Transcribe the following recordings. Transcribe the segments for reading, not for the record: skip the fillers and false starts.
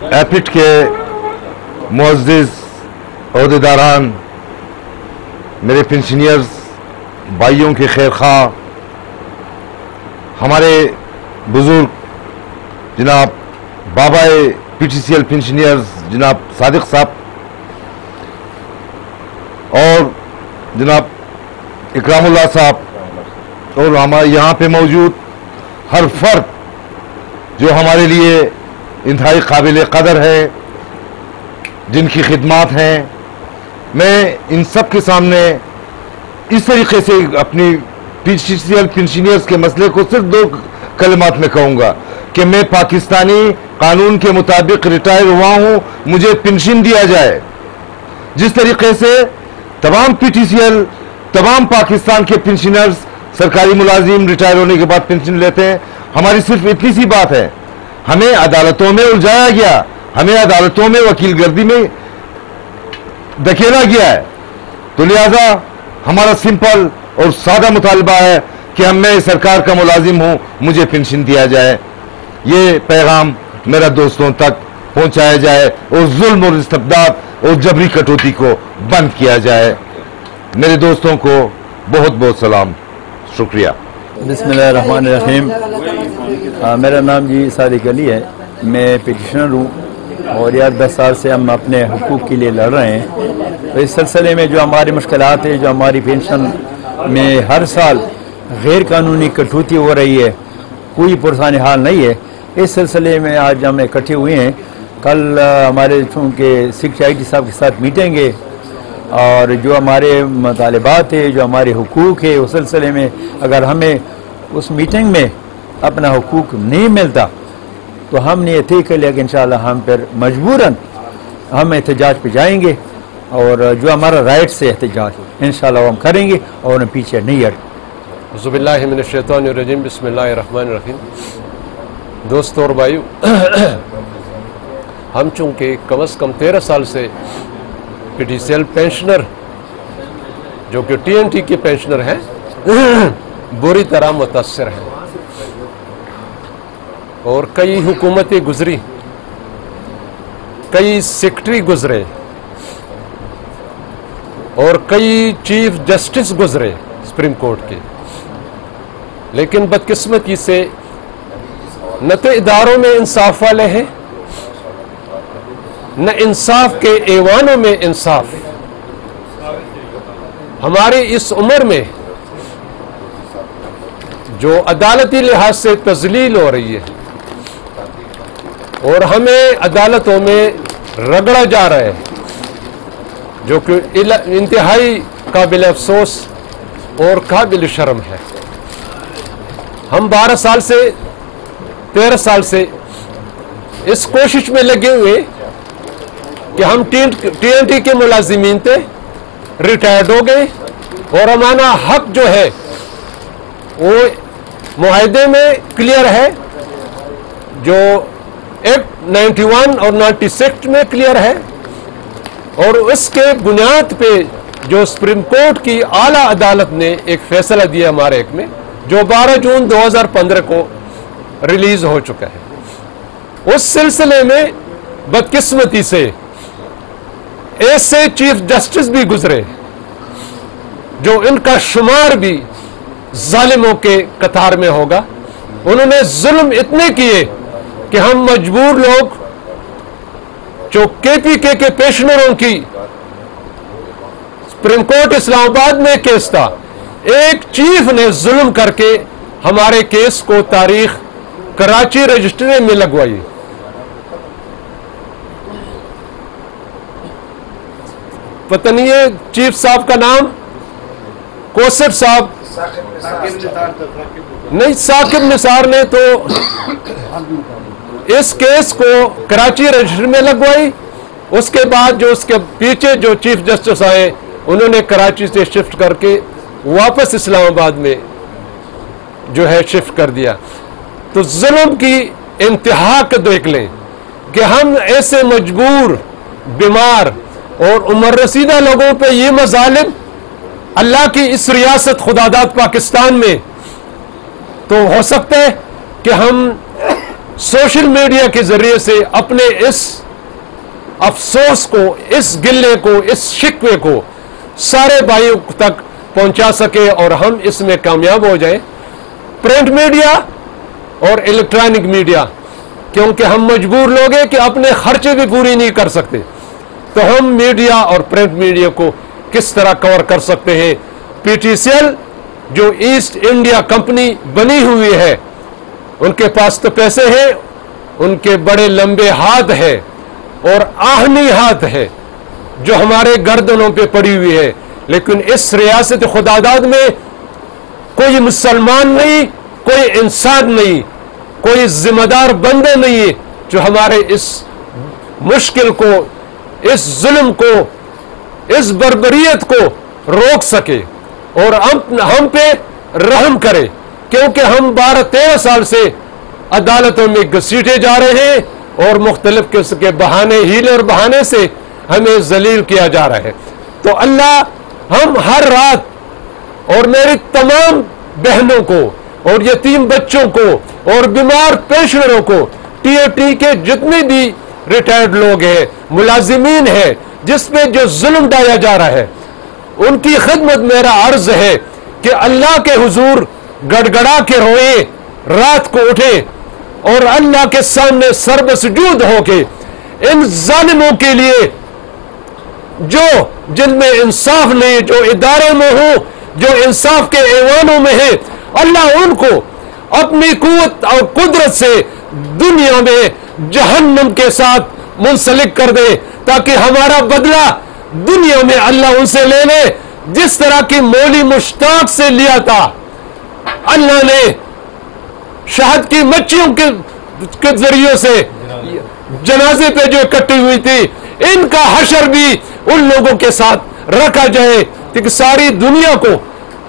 एपिट के मुअज़्ज़िज़ ओहदेदारान, मेरे पेंशनियर्स भाइयों के खैर खा, हमारे बुजुर्ग जनाब बाबाए PTCL पेंशनियर्स जनाब सादिक साहब और जनाब इकरामुल्लाह साहब और हमारे यहाँ पे मौजूद हर फर्द जो हमारे लिए इंतहाई काबिल कदर है, जिनकी खिदमात हैं, मैं इन सब के सामने इस तरीके से अपनी PTCL पेंशनियर्स के मसले को सिर्फ 2 कलिमात में कहूँगा कि मैं पाकिस्तानी कानून के मुताबिक रिटायर हुआ हूँ, मुझे पेंशन दिया जाए। जिस तरीके से तमाम PTCL, तमाम पाकिस्तान के पेंशनर्स, सरकारी मुलाजिम रिटायर होने के बाद पेंशन लेते हैं, हमारी सिर्फ इतनी सी बात है, हमें अदालतों में उलझाया गया, हमें अदालतों में वकील गर्दी में धकेला गया है। तो लिहाजा हमारा सिंपल और सादा मुतालबा है कि मैं सरकार का मुलाजिम हूं, मुझे पेंशन दिया जाए। ये पैगाम मेरा दोस्तों तक पहुंचाया जाए और जुल्म और इस्तबदाद और जबरी कटौती को बंद किया जाए। मेरे दोस्तों को बहुत बहुत सलाम, शुक्रिया। बिस्मिल्लाहिर्रहमानिर्रहीम। मेरा नाम जी सादिक अली है, मैं पिटिशनर हूँ और यार 10 साल से हम अपने हुकूक के लिए लड़ रहे हैं। तो इस सिलसिले में जो हमारी मुश्किलात है, जो हमारी पेंशन में हर साल गैर कानूनी कटौती हो रही है, कोई पुरसानी हाल नहीं है, इस सिलसिले में आज हम इकट्ठे हुए हैं। कल हमारे चूँकि सेक्रेटरी IT साहब के साथ मीटिंग है और जो हमारे मुतालिबात है, जो हमारे हुकूक है, उस सिलसिले में अगर हमें उस मीटिंग में अपना हुकूक नहीं मिलता तो हमने ये तय कर लिया कि इंशाअल्लाह हम फिर मजबूरन हम एहतजाज पे जाएंगे और जो हमारा राइट से एहतजाज इंशाअल्लाह हम करेंगे और हम पीछे नहीं हटेंगे। औज़ुबिल्लाहि मिनश्शैतानिर्रजीम, बिस्मिल्लाहिर्रहमानिर्रहीम। दोस्तों और भाइयों, हम चूँकि कम से कम 13 साल से PTCL पेंशनर जो कि TNT के पेंशनर हैं बुरी तरह मुतासर हैं और कई हुकूमतें गुजरी, कई सेक्रेटरी गुजरे और कई चीफ जस्टिस गुजरे सुप्रीम कोर्ट के, लेकिन बदकिस्मती से न तो इदारों में इंसाफ वाले हैं, न इंसाफ के ऐवानों में इंसाफ। हमारी इस उम्र में जो अदालती लिहाज से तजलील हो रही है और हमें अदालतों में रगड़ा जा रहा है, जो कि इंतहाई काबिल अफसोस और काबिल शर्म है। हम 12 साल से 13 साल से इस कोशिश में लगे हुए कि हम TNT के मुलाजिमीन थे, रिटायर्ड हो गए और हमारा हक जो है वो मुआहदे में क्लियर है, जो एक्ट 91 और 96 में क्लियर है और उसके बुनियाद पे जो सुप्रीम कोर्ट की आला अदालत ने एक फैसला दिया हमारे हक में, जो 12 जून 2015 को रिलीज हो चुका है। उस सिलसिले में बदकिस्मती से ऐसे चीफ जस्टिस भी गुजरे जो इनका शुमार भी जालिमों के कतार में होगा। उन्होंने जुल्म इतने किए कि हम मजबूर लोग जो KPK के पेशनरों की सुप्रीम कोर्ट इस्लामाबाद में केस था, एक चीफ ने जुल्म करके हमारे केस को तारीख कराची रजिस्ट्री में लगवाई। पता नहीं है चीफ साहब का नाम, कोसर साहब नहीं, साकिब निसार ने तो इस केस को कराची रजिस्ट्री में लगवाई। उसके बाद जो उसके पीछे जो चीफ जस्टिस आए, उन्होंने कराची से शिफ्ट करके वापस इस्लामाबाद में जो है शिफ्ट कर दिया। तो जुल्म की इंतहा को देख लें कि हम ऐसे मजबूर, बीमार और उम्र रसीदा लोगों पे ये मजालिम अल्लाह की इस रियासत खुदादाद पाकिस्तान में, तो हो सकता है कि हम सोशल मीडिया के जरिए से अपने इस अफसोस को, इस गिले को, इस शिकवे को सारे भाइयों तक पहुंचा सके और हम इसमें कामयाब हो जाए, प्रिंट मीडिया और इलेक्ट्रॉनिक मीडिया, क्योंकि हम मजबूर लोग हैं कि अपने खर्चे भी पूरी नहीं कर सकते, तो हम मीडिया और प्रिंट मीडिया को किस तरह कवर कर सकते हैं। पीटीसीएल जो ईस्ट इंडिया कंपनी बनी हुई है, उनके पास तो पैसे हैं, उनके बड़े लंबे हाथ है और आहनी हाथ है जो हमारे गर्दनों पे पड़ी हुई है, लेकिन इस रियासत खुदादाद में कोई मुसलमान नहीं, कोई इंसान नहीं, कोई जिम्मेदार बंदे नहीं है जो हमारे इस मुश्किल को, इस जुल्म को, इस बर्बरियत को रोक सके और हम पे रहम करे, क्योंकि हम 12-13 साल से अदालतों में घसीटे जा रहे हैं और मुख्तलिफ किस्म के बहाने, हीले और बहाने से हमें जलील किया जा रहा है। तो अल्लाह, हम हर रात और मेरी तमाम बहनों को और यतीम बच्चों को और बीमार पेंशनरों को, टीओटी के जितने भी रिटायर्ड लोग हैं, मुलाजिमीन हैं, जिस पे जो जुल्म डाला जा रहा है, उनकी खिदमत मेरा अर्ज है कि अल्लाह के हुजूर गड़गड़ा के रोए, रात को उठे और अल्लाह के सामने सरबसजूद होके इन जालिमों के लिए जो जिनमें इंसाफ नहीं, जो इदारे में हो, जो इंसाफ के ऐवानों में है, अल्लाह उनको अपनी कुव्वत और कुदरत से दुनिया में जहन्नम के साथ मुंसलिक कर दे, ताकि हमारा बदला दुनिया में अल्लाह उनसे ले ले, जिस तरह की मौली मुश्ताक से लिया था। अल्लाह ने शहद की मच्छियों के जरिए से जनाजे पे जो इकट्ठी हुई थी, इनका हशर भी उन लोगों के साथ रखा जाए कि सारी दुनिया को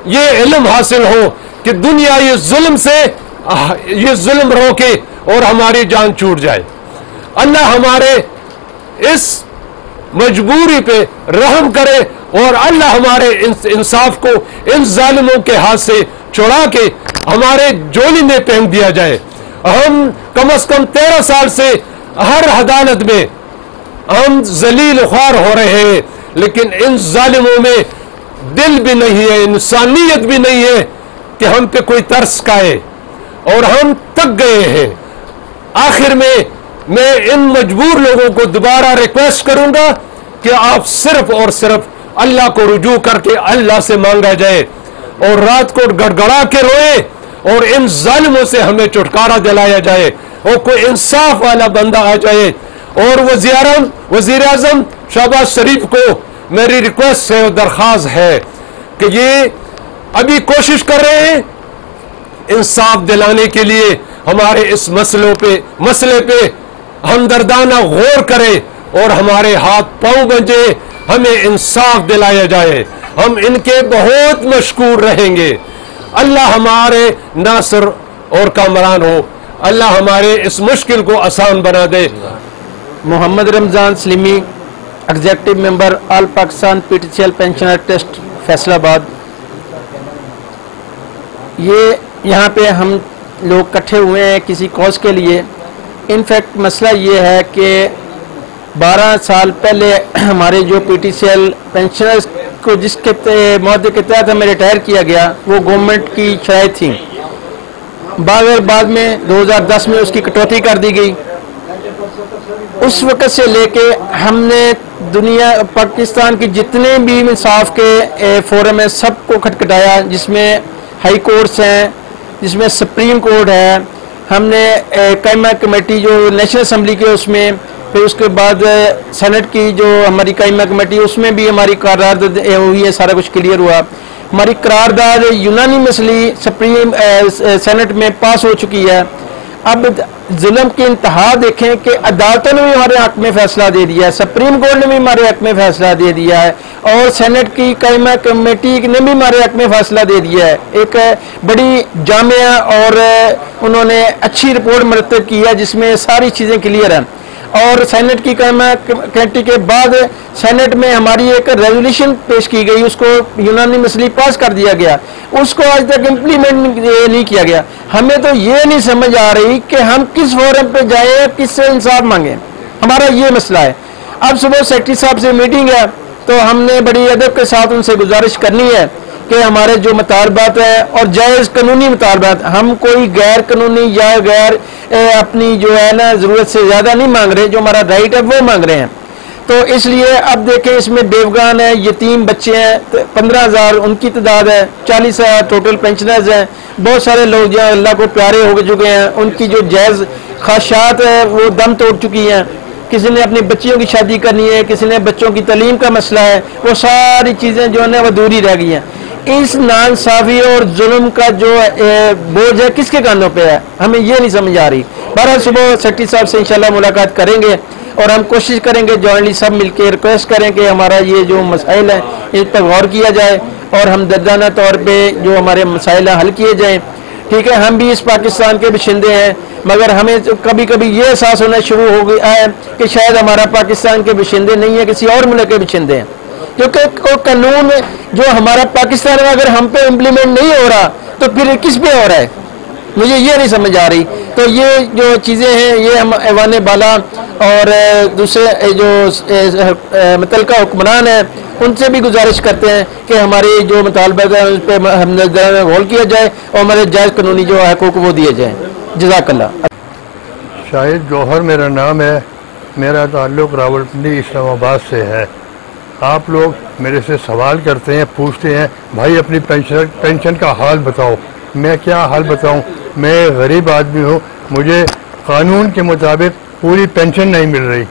ये इल्म हासिल हो कि दुनिया ये जुल्म रोके और हमारी जान छूट जाए। अल्लाह हमारे इस मजबूरी पे रहम करे और अल्लाह हमारे इंसाफ को इन जालिमों के हाथ से छुड़ा के हमारे झोली में फेंक दिया जाए। हम कम से कम 13 साल से हर अदालत में हम जलील ख्वार हो रहे हैं, लेकिन इन जालिमों में दिल भी नहीं है, इंसानियत भी नहीं है कि हम पे कोई तरस खाए, और हम थक गए हैं। आखिर में मैं इन मजबूर लोगों को दोबारा रिक्वेस्ट करूंगा कि आप सिर्फ और सिर्फ अल्लाह को रुजू करके अल्लाह से मांगा जाए और रात को गड़गड़ा के रोए और इन जालिमों से हमें छुटकारा दिलाया जाए और कोई इंसाफ वाला बंदा आ जाए। और वजीर आजम शहबाज शरीफ को मेरी रिक्वेस्ट है और दरख्वास्त है कि ये अभी कोशिश कर रहे हैं इंसाफ दिलाने के लिए, हमारे इस मसले पे हमदर्दाना गौर करे और हमारे हाथ पांव बंजे, हमें इंसाफ दिलाया जाए। हम इनके बहुत मशकूर रहेंगे। अल्लाह हमारे नासर और कामरान हो, अल्लाह हमारे इस मुश्किल को आसान बना दे। Mohammad Ramzan Salimi, executive member all Pakistan PTCL pensioner trust Faisalabad. ये यहाँ पे हम लोग इकट्ठे हुए हैं किसी कॉज के लिए। इनफैक्ट मसला ये है कि 12 साल पहले हमारे जो पीटीसीएल पेंशनर्स को जिसके मुआहदे के तहत हमें रिटायर किया गया, वो गवर्नमेंट की शराइत थी। बाद में 2010 में उसकी कटौती कर दी गई। उस वक़्त से लेके हमने पाकिस्तान की जितने भी इंसाफ के फोरम है सबको खटखटाया, जिसमें हाई कोर्ट्स हैं, जिसमें सुप्रीम कोर्ट है। हमने कायमा कमेटी जो नेशनल असम्बली के उसमें, फिर उसके बाद सेनेट की जो हमारी कायमा कमेटी, उसमें भी हमारी करारदाद हुई है, सारा कुछ क्लियर हुआ। हमारी करारदाद यूनानिमसली सुप्रीम सेनेट में पास हो चुकी है। अब जुल्म की इंतहा देखें कि अदालतों ने भी हमारे हक में फैसला दे दिया है, सुप्रीम कोर्ट ने भी हमारे हक में फैसला दे दिया है और सेनेट की कायमा कमेटी ने भी हमारे हक में फैसला दे दिया है। एक बड़ी जामिया और उन्होंने अच्छी रिपोर्ट मरतब की है जिसमें सारी चीज़ें क्लियर हैं। اور سینٹ کی کمیٹی کے بعد سینٹ میں ہماری ایک ریزولوشن پیش کی گئی, اس کو یونانیمسلی پاس کر دیا گیا, اس کو آج تک امپلیمنٹ نہیں کیا گیا. ہمیں تو یہ نہیں سمجھ آ رہی کہ ہم کس فورم پہ جائیں, کس سے انصاف مانگیں, ہمارا یہ مسئلہ ہے. اب صبح سیکرٹری صاحب سے میٹنگ ہے تو ہم نے بڑی ادب کے ساتھ ان سے گزارش کرنی ہے کہ ہمارے جو مطالبات ہیں اور جائز قانونی مطالبات, ہم کوئی غیر قانونی یا غیر اپنی جو ہے نا ضرورت سے زیادہ نہیں مانگ رہے, جو ہمارا رائٹ ہے وہ مانگ رہے ہیں. تو اس لیے اب دیکھیں اس میں بیوگان ہیں, یتیم بچے ہیں, 15,000 ان کی تعداد ہے, 40,000 ٹوٹل پینشنرز ہیں, بہت سارے لوگ جو اللہ کو پیارے ہو چکے ہیں, ان کی جو جائز خواہشات ہیں وہ دم توڑ چکی ہیں. کسی نے اپنی بچیوں کی شادی کرنی ہے, کسی نے بچوں کی تعلیم کا مسئلہ ہے, وہ ساری چیزیں جو ہیں وہ ادھوری رہ گئی ہیں. اس ناانصافی اور ظلم کا جو بوجھ ہے کس کے کانوں پہ ہے, ہمیں یہ نہیں سمجھ آ رہی. بہرحال صبح سیکرٹری صاحب سے انشاءاللہ ملاقات کریں گے اور ہم کوشش کریں گے جوائنٹلی سب مل کے ریکویسٹ کریں کہ ہمارا یہ جو مسائل ہیں اس پر غور کیا جائے اور ہمدردانہ طور پہ جو ہمارے مسائل حل کیے جائیں. ٹھیک ہے, ہم بھی اس پاکستان کے باشندے ہیں, مگر ہمیں کبھی کبھی یہ احساس ہونا شروع ہو گیا ہے کہ شاید ہمارا پاکستان کے باشندے نہیں ہیں, کسی اور ملک کے باشندے ہیں. کیونکہ قانون جو ہمارا پاکستان میں اگر ہم پہ امپلیمنٹ نہیں ہو رہا تو پھر کس پہ ہو رہا ہے, مجھے یہ نہیں سمجھ آ رہی. تو یہ جو چیزیں ہیں یہ ہم ایوان بالا اور دوسرے جو متعلقہ حکمران ہیں ان سے بھی گزارش کرتے ہیں کہ ہماری جو مطالبات ہیں اس پہ غور کیا جائے اور ہمارے جائز قانونی جو حقوق وہ دیے جائیں. جزاک اللہ. شاہد گوہر میرا نام ہے, میرا تعلق راولپنڈی اسلام آباد سے ہے. آپ لوگ میرے سے سوال کرتے ہیں, پوچھتے ہیں بھائی اپنی پینشن کا حال بتاؤ. میں کیا حال بتاؤں, میں غریب آدمی ہوں, مجھے قانون کے مطابق پوری پینشن نہیں مل رہی,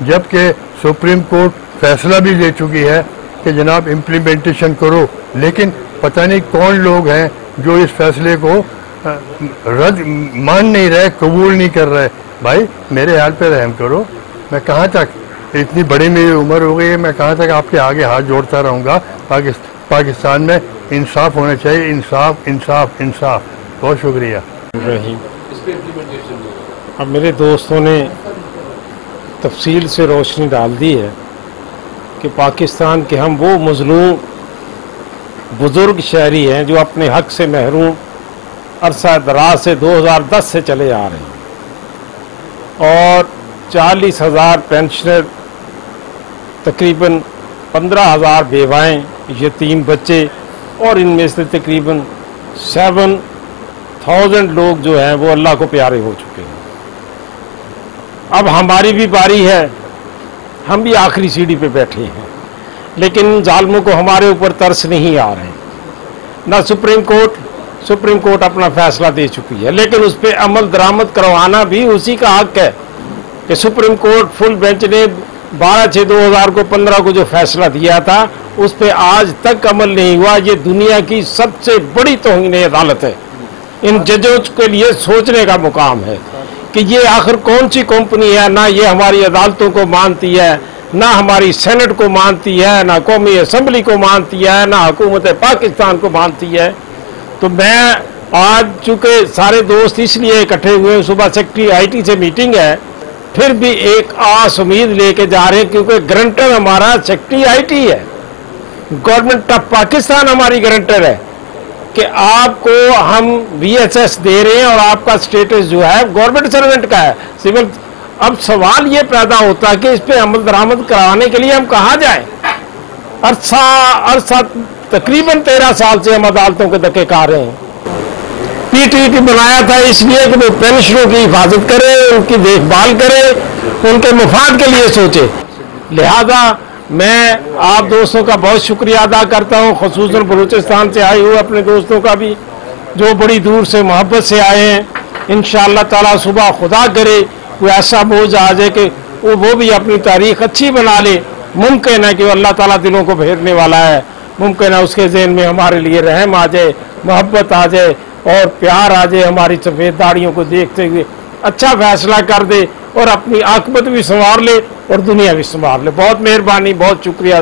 جبکہ سپریم کورٹ فیصلہ بھی دے چکی ہے کہ جناب امپلیمنٹیشن کرو. لیکن پتہ نہیں کون لوگ ہیں جو اس فیصلے کو رد مان نہیں رہے, قبول نہیں کر رہے. بھائی میرے حال پہ رحم کرو, میں کہاں تک, اتنی بڑی میری عمر ہو گئی ہے, میں کہاں تک آپ کے آگے ہاتھ جوڑتا رہوں گا. پاکستان میں انصاف ہونا چاہیے, انصاف انصاف انصاف. بہت شکریہ. اب میرے دوستوں نے تفصیل سے روشنی ڈال دی ہے کہ پاکستان کے ہم وہ مظلوم بزرگ شہری ہیں جو اپنے حق سے محروم عرصہ دراز سے 2010 سے چلے آ رہے ہیں, اور 40,000 پینشنر, تقریباً 15,000 بیوائیں, یتیم بچے, اور ان میں سے تقریباً 7,000 لوگ جو ہیں وہ اللہ کو پیارے ہو چکے ہیں. اب ہماری بھی باری ہے, ہم بھی آخری سیڑھی پہ بیٹھے ہیں, لیکن ان ظالموں کو ہمارے اوپر ترس نہیں آ رہے. نہ سپریم کورٹ اپنا فیصلہ دے چکی ہے, لیکن اس پہ عمل درآمد کروانا بھی اسی کا حق ہے کہ سپریم کورٹ فل بینچ نے 12/6/2000 کو 15 کو جو فیصلہ دیا تھا اس پہ آج تک عمل نہیں ہوا. یہ دنیا کی سب سے بڑی توہین عدالت ہے. ان ججوں کے لیے سوچنے کا مقام ہے کہ یہ آخر کون سی کمپنی ہے, نہ یہ ہماری عدالتوں کو مانتی ہے, نہ ہماری سینٹ کو مانتی ہے, نہ قومی اسمبلی کو مانتی ہے, نہ حکومت پاکستان کو مانتی ہے. تو میں آج چونکہ سارے دوست اس لیے اکٹھے ہوئے, صبح سیکرٹری آئی ٹی سے میٹنگ ہے, پھر بھی ایک آس امید لے کے جا رہے ہیں کیونکہ گرنٹر ہمارا سیکرٹری آئی ٹی ہے, گورنمنٹ آف پاکستان ہماری گرنٹر ہے کہ آپ کو ہم وی ایس ایس دے رہے ہیں اور آپ کا سٹیٹس جو ہے گورنمنٹ سروینٹ کا ہے, سول. اب سوال یہ پیدا ہوتا ہے کہ اس پہ عمل درآمد کرانے کے لیے ہم کہاں جائیں. عرصہ تقریباً 13 سال سے ہم عدالتوں کے دھکے کھا رہے ہیں. پی ٹی بنایا تھا اس لیے کہ وہ پینشنوں کی حفاظت کرے, ان کی دیکھ بھال کرے, ان کے مفاد کے لیے سوچے. لہذا میں آپ دوستوں کا بہت شکریہ ادا کرتا ہوں, خصوصاً بلوچستان سے آئے ہوئے اپنے دوستوں کا بھی جو بڑی دور سے محبت سے آئے ہیں. انشاءاللہ تعالیٰ صبح خدا کرے کوئی ایسا بوجھ آ جائے کہ وہ بھی اپنی تاریخ اچھی بنا لے. ممکن ہے کہ اللہ تعالیٰ دلوں کو پھیرنے والا ہے, ممکن ہے اس کے ذہن میں ہمارے لیے رحم آ جائے, محبت آ جائے اور پیار آ جائے, ہماری سفید داڑیوں کو دیکھتے ہوئے اچھا فیصلہ کر دے اور اپنی عاقبت بھی سنوار لے اور دنیا بھی سنوار لے. بہت مہربانی, بہت شکریہ.